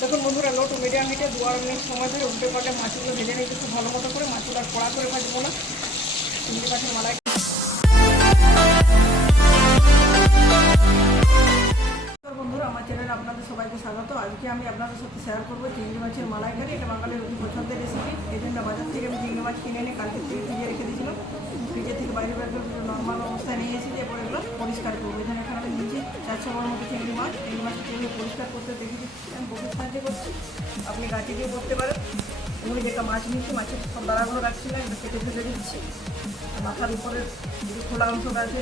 দেখুন বন্ধুরা, low to medium হিটে 2 মিনিট সময় ধরে উল্টে পাল্টে মাছগুলো ভেজে নিতে খুব ভালো মতো করে। মাছগুলো আর কড়া করে ভাজবো না। চিংড়ি মাছের মালাই। বন্ধুরা, আমার চ্যানেলে আপনাদের সবাইকে স্বাগত। আজকে আমি আপনাদের সাথে শেয়ার করবো চিংড়ি মাছের মালাইকারি। এটা বাঙালির অতি পছন্দের রেসিপি। এই জন্য বাজার থেকে আমি চিংড়ি মাছ কিনে এনে কালকে ফ্রিজে রেখে দিয়েছিলাম। ফ্রিজের থেকে বাইরে বের করে নর্মাল অবস্থায় নিয়ে এসেছি। এরপর এগুলো পরিষ্কার করবো। এখানে আমি নিচ্ছি 400 গ্রাম মতো চিংড়ি মাছ। চিংড়ি মাছটা কিভাবে পরিষ্কার করতে দেখে দিচ্ছি, আমি বহুত সাহায্য করছি। আপনি গাছি দিয়ে করতে পারেন। এগুলো যেটা মাছ নিচ্ছি, মাছের সব দাঁড়াগুলো রাখছি না, এটা কেটে ফেলে দিচ্ছি। মাথার উপরে যে খোলা অংশটা আছে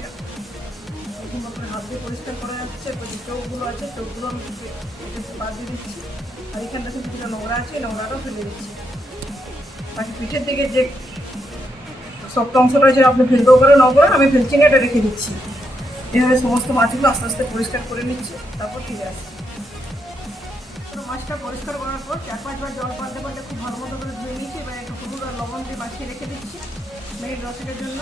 সুন্দর করে হাত দিয়ে পরিষ্কার করা যাচ্ছে। যে চোখগুলো আছে, চোখগুলো আমি বাদ দিয়ে দিচ্ছি। আর এখানটা কিছুটা নোংরা আছে, নোংরাটাও ফেলে দিচ্ছি। বাকি পিঠের দিকে যে শক্ত অংশটা আছে আপনি ফেলতেও পারেন, ন করে আমি ফেলছি না, এটা রেখে দিচ্ছি। এভাবে সমস্ত মাছগুলো আস্তে আস্তে পরিষ্কার করে নিচ্ছি, তারপর ফিরে আসছি। মাছটা পরিষ্কার করার পর 4-5 বার জল পাল্টে পাল্টে খুব ভালো মতো করে ধুয়ে নিচ্ছি। এবার একটু হলুদ আর লবণ দিয়ে মাখিয়ে রেখে দিচ্ছি মিনিট 10-এর জন্য।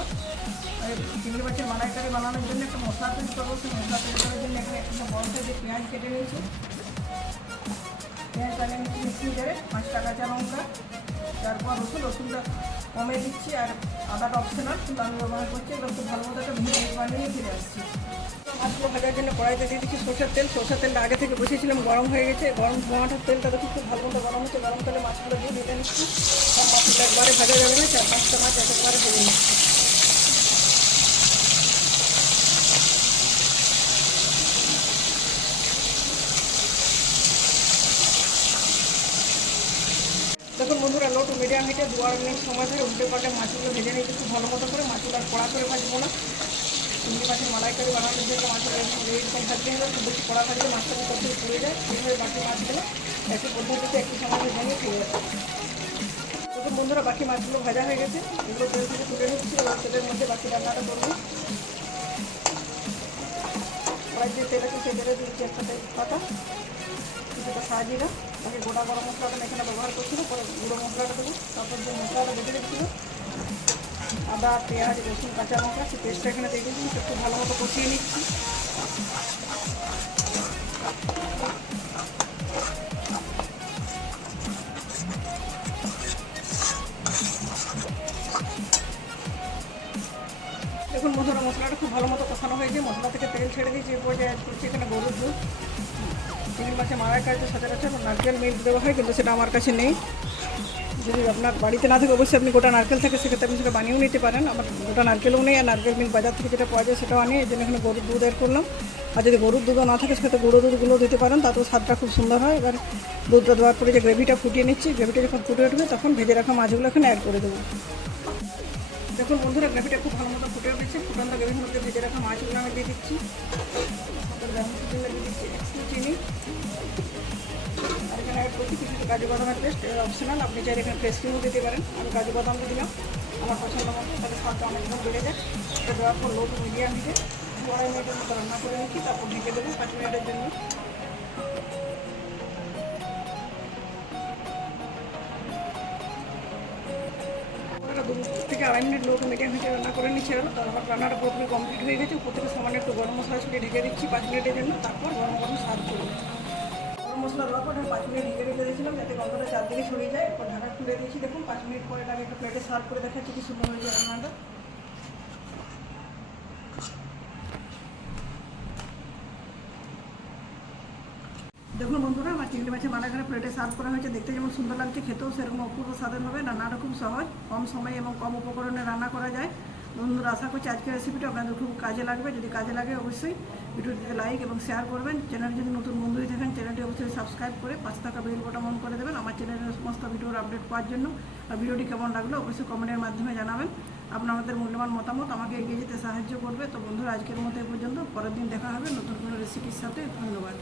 চিংড়ি মাছের মালাইকারি বানানোর জন্য একটা মশলা তৈরি করবো। সেই মশলা তৈরি করার জন্য এখানে একটা বড় সাইজের পেঁয়াজ কেটে নিয়েছি। পেঁয়াজ লাগিয়ে নিচ্ছি মিক্সি জারে, 5টা কাঁচা লঙ্কা, তারপর রসুনটা কমে দিচ্ছি। আর আদাটা অপশনাল, কিন্তু আমি ব্যবহার করছি। এবার খুব ভালো মতো একটা ভেজে বানিয়ে ফিরে আসছি। মাছগুলো ভাজার জন্য কড়াইতে দিয়ে দিচ্ছি সরষের তেল। সরষের তেলটা আগে থেকে বসিয়েছিলাম, গরম হয়ে গেছে। গরম মাছের তেলটা দেখি খুব ভালো মতো গরম হচ্ছে। গরম তেলে মাছগুলো দিয়ে ভেজে নিচ্ছি। সব মাছগুলো একবারে ভাজা যাবে না, 4-5টা মাছ একবারে ভেজে নিচ্ছি। দেখুন বন্ধুরা, লো টু মিডিয়াম হিটে 2 মিনিট সময় ধরে উল্টে পাল্টে মাছগুলো ভেজে নিতে খুব ভালো মতো করে। মাছগুলো আর কড়া করে ভাজবো না। চিংড়ি মাছের মালাইকারি বানানোর জন্য মাছের এইরকম ভাজতে হবে। খুব বেশি কড়া ভাজলে মাছটা কোথাও থেকে পুড়ে যায়। এইভাবে বাকি মাছগুলো একই পদ্ধতিতে একই সময় ভেজে নিয়ে ফিরে যাচ্ছে। দেখুন বন্ধুরা, বাকি মাছগুলো ভাজা হয়ে গেছে। এগুলো তেল থেকে তুলে নিচ্ছি। এবার তেলের মধ্যে বাকি রান্নাটা করবো। কড়াই যে তেল আছে সেই তেলে দিচ্ছি একটা তেজপাতা, কিছুটা সাজিরা, তাকে গোটা গরম মশলাটা এখানে ব্যবহার করছিল। পরে গুঁড়ো মশলাটা দেবো। তারপর যে মশলাটা বেটে রেখেছিলো, আদা, পেঁয়াজ, রসুন, কাঁচা লঙ্কা, সেই পেস্টটা এখানে দিয়ে দিচ্ছি। একটু ভালো মতো কষিয়ে নিচ্ছি। দেখুন বন্ধুরা, মশলাটা খুব ভালো মতো কষানো হয়েছে। মশলা থেকে তেল ছেড়ে দিয়েছি। এরপর যে অ্যাড করছি এখানে গরুর দুধ। চিংড়ি মাছের মালাইকারিতে সচরাচর নারকেল মিল্ক দেওয়া হয়, কিন্তু সেটা আমার কাছে নেই। যদি আপনার বাড়িতে না থাকে অবশ্যই আপনি গোটা নারকেল থাকে, সেক্ষেত্রে আপনি সেটা বানিয়েও নিতে পারেন। আমার গোটা নারকেলও নেই, আর নারকেল মিল্ক বাজার থেকে যেটা পাওয়া যায় সেটাও আনি। এই জন্য এখানে গরুর দুধ এড করলাম। আর যদি গরুর দুধও না থাকে সেক্ষেত্রে গুঁড়ো দুধগুলো দিতে পারেন, তাতেও স্বাদটা খুব সুন্দর হয়। এবার দুধটা দেওয়ার পরে যে গ্রেভিটা ফুটিয়ে নিচ্ছি, গ্রেভিটা যখন ফুটে উঠবে তখন ভেজে রাখা মাছগুলো এখানে অ্যাড করে দেবো। দেখুন বন্ধুরা, গ্রেভিটা খুব ভালো মতো ফুটে উঠেছে। ফুটান্ত গ্রেভির মধ্যে ভেজে রাখা মাছগুলো আমি দিয়ে দিচ্ছি। দিয়ে দিচ্ছি একটু চিনি। আর এখানে অ্যাড করছি কিছু কাজু বাদামের পেস্ট, অপশনাল। আপনি চাইলে এখানে ফ্রেশ ক্রিমও দিতে পারেন। আমি কাজু বাদাম দিয়ে দিলাম আমার পছন্দ মতো, তাতে স্বাদটা অনেকক্ষণ বেড়ে যায়। এটা দেওয়ার পর লো টু মিডিয়াম হিটে 2-2.5 মিনিটের মতো রান্না করে নিচ্ছি। তারপর ঢেকে দেবো 5 মিনিটের জন্য। 2 থেকে 2.5 মিনিট লো টু মিডিয়াম হিটে রান্না করে নিচ্ছি। আর আমার রান্নাটা পুরোপুরি কমপ্লিট হয়ে গেছে। উপর থেকে সামান্য একটু গরম মশলা ছড়িয়ে ঢেকে দিচ্ছি 5 মিনিটের জন্য। তারপর গরম গরম সার্ভ করবো। গরম মশলা দেওয়ার পর 5 মিনিট ঢেকে রেখে দিয়েছিলাম যাতে গন্ধটা চারদিকে ছড়িয়ে যায়। এরপর ঢাকা খুলে দিয়েছি। দেখুন 5 মিনিট পরে আমি একটা প্লেটে সার্ভ করে দেখাচ্ছি কি সুন্দর হয়েছে রান্নাটা। দেখুন বন্ধুরা, আমার চিংড়ি মাছের মালাইকারি প্লেটে সার্ভ করা হয়েছে। দেখতে যেমন সুন্দর লাগছে, খেতেও সেরকম অপূর্ব স্বাদের হবে। রান্নাটা খুব সহজ, কম সময়ে এবং কম উপকরণে রান্না করা যায়। বন্ধুরা, আশা করছি আজকের রেসিপিটা আপনাদের খুব কাজে লাগবে। যদি কাজে লাগে অবশ্যই ভিডিওটিতে লাইক এবং শেয়ার করবেন। চ্যানেলে যদি নতুন বন্ধুই থাকেন চ্যানেলটি অবশ্যই সাবস্ক্রাইব করে পাশে থাকা বেল বাটন অন করে দেবেন আমার চ্যানেলের সমস্ত ভিডিওর আপডেট পাওয়ার জন্য। আর ভিডিওটি কেমন লাগলো অবশ্যই কমেন্টের মাধ্যমে জানাবেন। আপনাদের মূল্যবান মতামত আমাকে এগিয়ে যেতে সাহায্য করবে। তো বন্ধুরা, আজকের মতো এ পর্যন্ত। পরের দিন দেখা হবে নতুন কোনো রেসিপির সাথে। ধন্যবাদ।